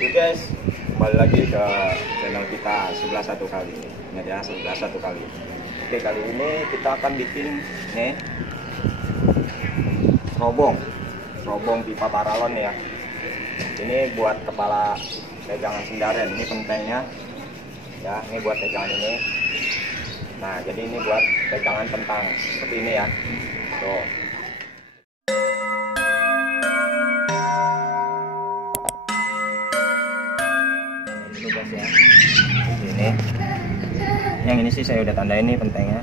Oke guys, kembali lagi ke channel kita 11 kali. Ingat ya, 11 kali. Oke, kali ini kita akan bikin nih serobong pipa paralon ya. Ini buat kepala pegangan sendaren. Ini pentengnya ya, ini buat pegangan ini. Nah, jadi ini buat pegangan pentang seperti ini ya. Tuh. Ya. Ini yang ini sih saya udah tandain nih pentengnya,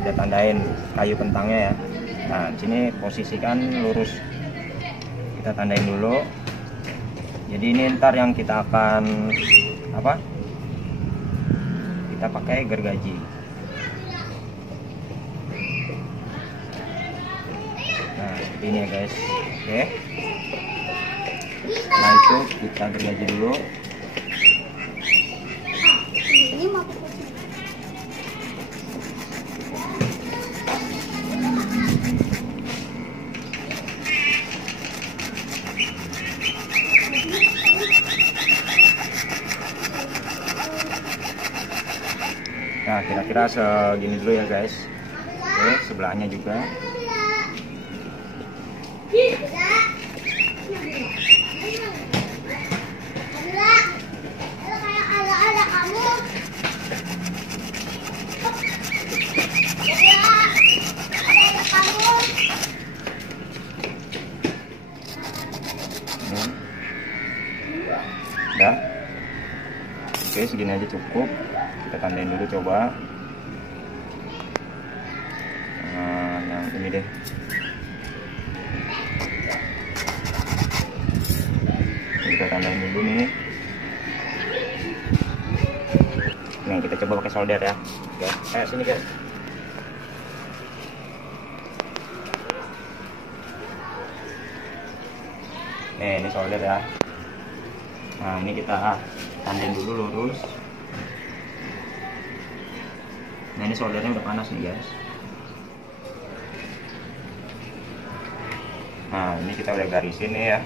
udah tandain kayu pentangnya ya. Nah, sini posisikan lurus, kita tandain dulu. Jadi ini ntar yang kita akan apa, kita pakai gergaji. Nah, seperti ini ya guys. Oke, setelah itu kita gergaji dulu. Nah, kira-kira segini dulu ya guys. Oke, sebelahnya juga. Udah. Oke, segini aja cukup. Kita tandain dulu coba. Nah, yang ini deh. Kita tandain dulu nih. Nah, kita coba pakai solder ya. Oke, sini guys. Nih, ini solder ya. Nah, ini kita tandain dulu lurus. Nah, ini soldernya udah panas nih guys. Nah, ini kita udah garisin nih ya,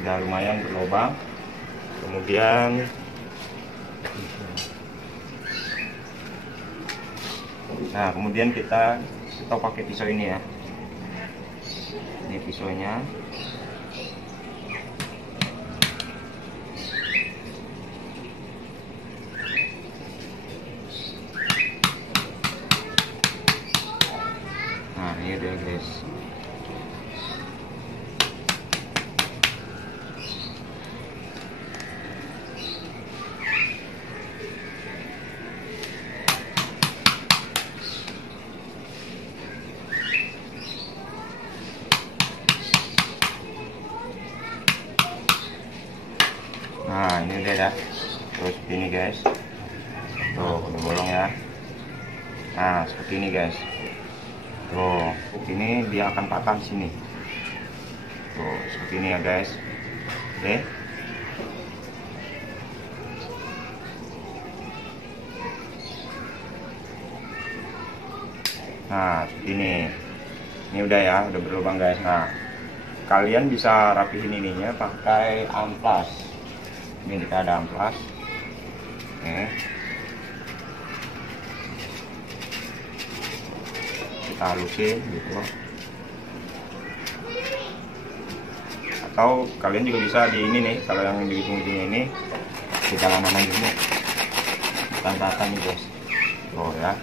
udah lumayan berlubang. Kemudian kita pakai pisau ini ya. Ini pisaunya. Nah, ini dia guys. Nah, ini udah ya. Terus ini guys. Tuh, udah bolong ya. Nah, seperti ini guys. Tuh, ini dia akan patah di sini. Tuh, seperti ini ya guys. Oke. Nah, seperti ini. Ini udah ya, udah berlubang guys. Nah, kalian bisa rapihin ininya pakai amplas. Ini kita ada amplas. Oke. Kita halusin gitu. Atau kalian juga bisa di ini nih, kalau yang di ujung-ujungnya ini kita lamanan dulu, tatan nih guys. Oh ya.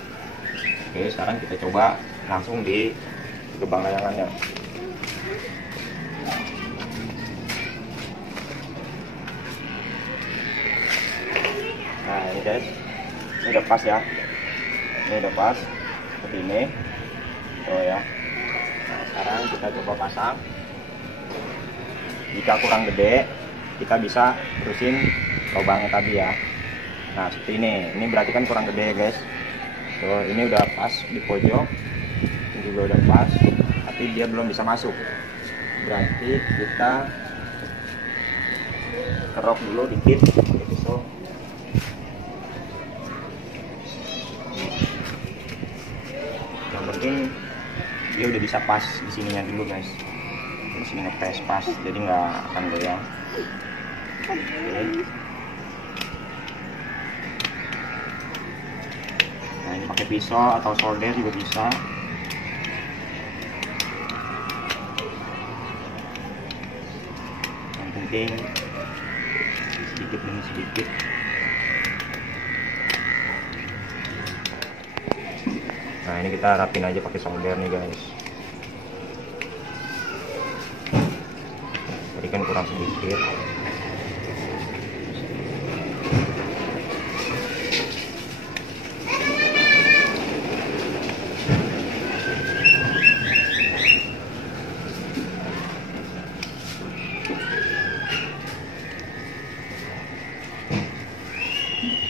Oke, sekarang kita coba langsung di lubang layangannya. Nah, ini guys, ini udah pas ya. Ini udah pas seperti ini. Oh ya. Nah, sekarang kita coba pasang. Jika kurang gede, kita bisa terusin lubangnya tadi ya. Nah, seperti ini. Ini berarti kan kurang gede ya guys. Tuh, ini udah pas di pojok. Ini juga udah pas, tapi dia belum bisa masuk. Berarti kita kerok dulu dikit pakai pisau. Yang penting dia udah bisa pas di sininya dulu guys. di sini ngepres pas, jadi nggak akan goyang. Oke. Nah ini pakai pisau atau solder juga bisa. Yang penting sedikit demi sedikit. Nah ini kita rapin aja pakai solder nih guys. Tadi kan kurang sedikit.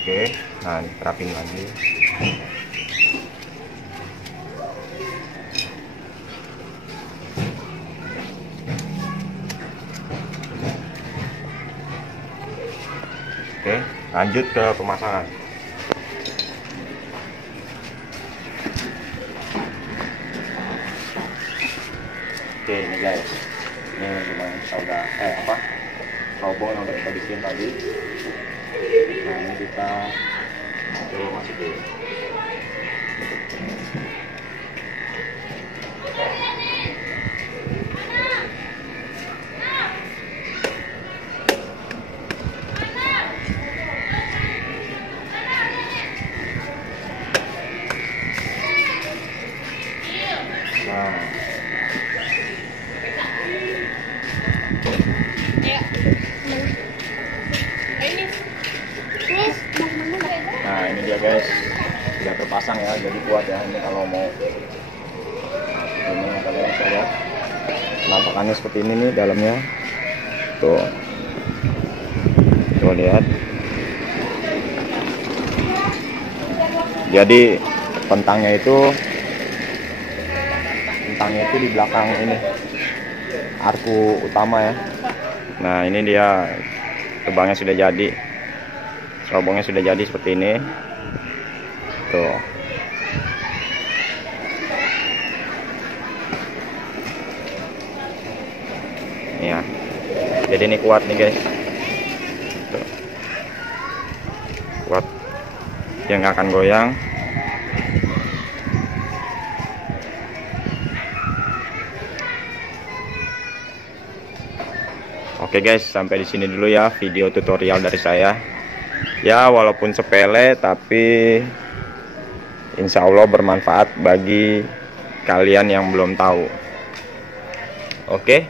Oke, nah rapin lagi. Oke, lanjut ke pemasangan. Oke, ini guys, ini memang kita udah terobong yang udah kita bikin tadi. Nah ini kita masuk dulu. Nah ini dia guys, sudah terpasang ya, jadi kuat ya. Ini kalau mau ini kalian bisa lihat penampakannya seperti ini nih dalamnya. Tuh lihat. Jadi pentangnya itu di belakang ini arku utama ya. Nah ini dia terbangnya sudah jadi, serobongnya sudah jadi seperti ini tuh. Ya jadi ini kuat nih guys tuh. Kuat, dia nggak akan goyang. Oke guys, sampai di sini dulu ya video tutorial dari saya. Ya walaupun sepele tapi insya Allah bermanfaat bagi kalian yang belum tahu. Oke,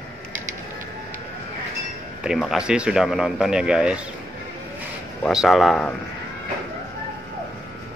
terima kasih sudah menonton ya guys. Wassalam.